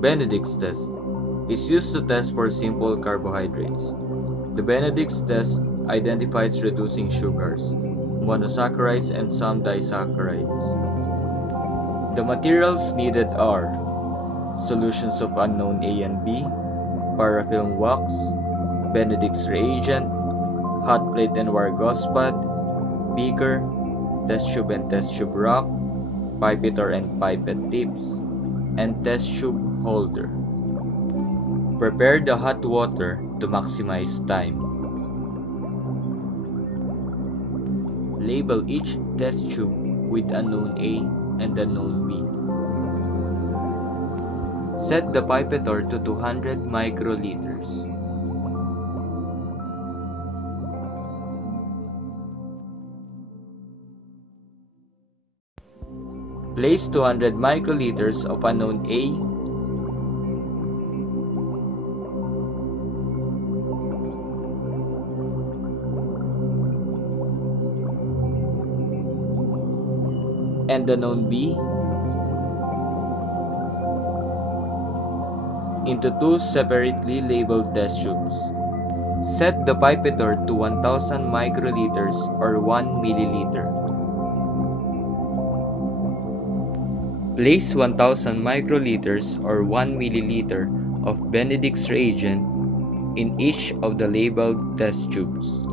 Benedict's test is used to test for simple carbohydrates. The Benedict's test identifies reducing sugars, monosaccharides, and some disaccharides. The materials needed are solutions of unknown A and B, parafilm wax, Benedict's reagent, hot plate and wire gauze pad, beaker, test tube and test tube rack, pipettor and pipette tips, and test tube holder. Prepare the hot water to maximize time. Label each test tube with unknown A and unknown B. Set the pipettor to 200 microliters. Place 200 microliters of unknown A and unknown B into two separately labeled test tubes. Set the pipettor to 1000 microliters or 1 milliliter. Place 1000 microliters or 1 milliliter of Benedict's reagent in each of the labeled test tubes.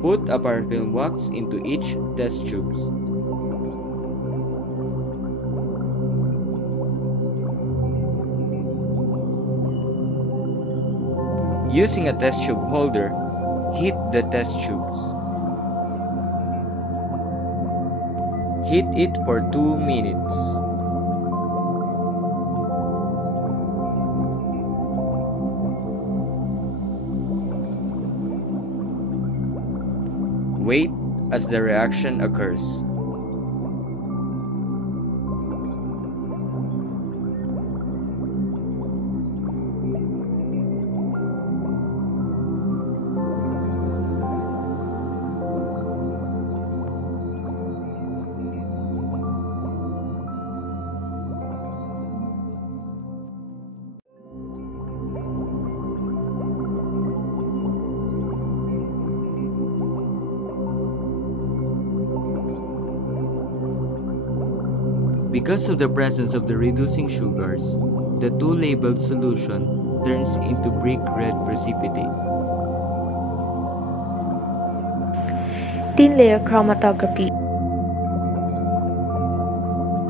Put a parafilm wax into each test tubes. Using a test tube holder, heat the test tubes. Heat it for 2 minutes. Wait as the reaction occurs. Because of the presence of the reducing sugars, the two labeled solution turns into brick red precipitate. Thin layer chromatography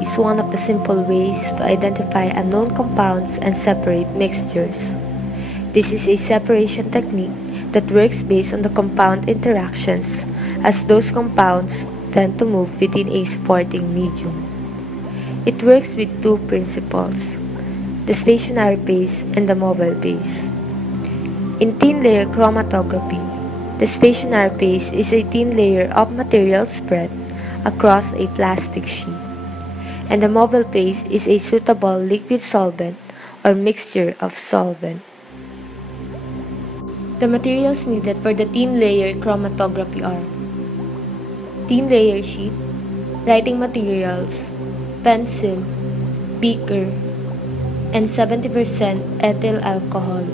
is one of the simple ways to identify unknown compounds and separate mixtures. This is a separation technique that works based on the compound interactions, as those compounds tend to move within a supporting medium. It works with two principles, the stationary phase and the mobile phase. In thin layer chromatography, the stationary phase is a thin layer of material spread across a plastic sheet, and the mobile phase is a suitable liquid solvent or mixture of solvent. The materials needed for the thin layer chromatography are thin layer sheet, writing materials, pencil, beaker, and 70% ethyl alcohol.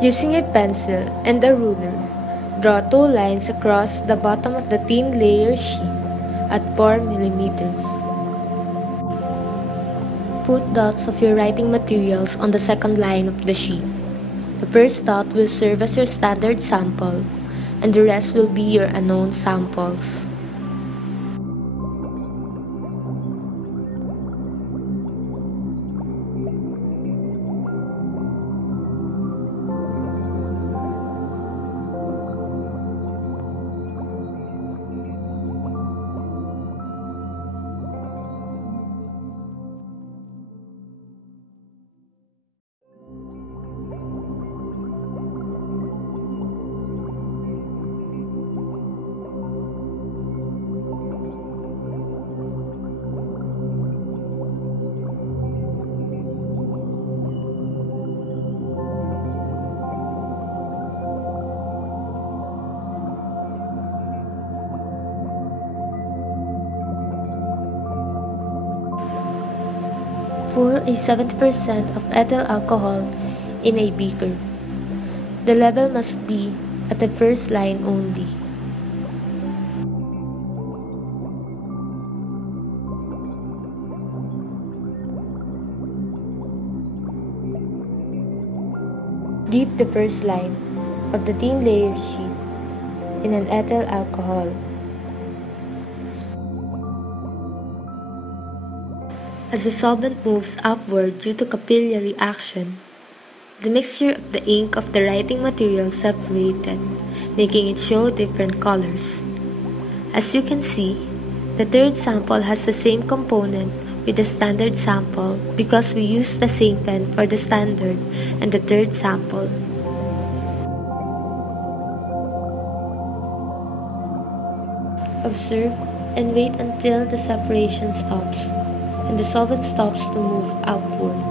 Using a pencil and a ruler, draw two lines across the bottom of the thin layer sheet at 4 millimeters. Put dots of your writing materials on the second line of the sheet. The first dot will serve as your standard sample, and the rest will be your unknown samples. Pour a 70% of ethyl alcohol in a beaker. The level must be at the first line only. Dip the first line of the thin layer sheet in an ethyl alcohol. As the solvent moves upward due to capillary action, the mixture of the ink of the writing material separated, making it show different colors. As you can see, the third sample has the same component with the standard sample because we used the same pen for the standard and the third sample. Observe and wait until the separation stops and the solvent stops to move upward.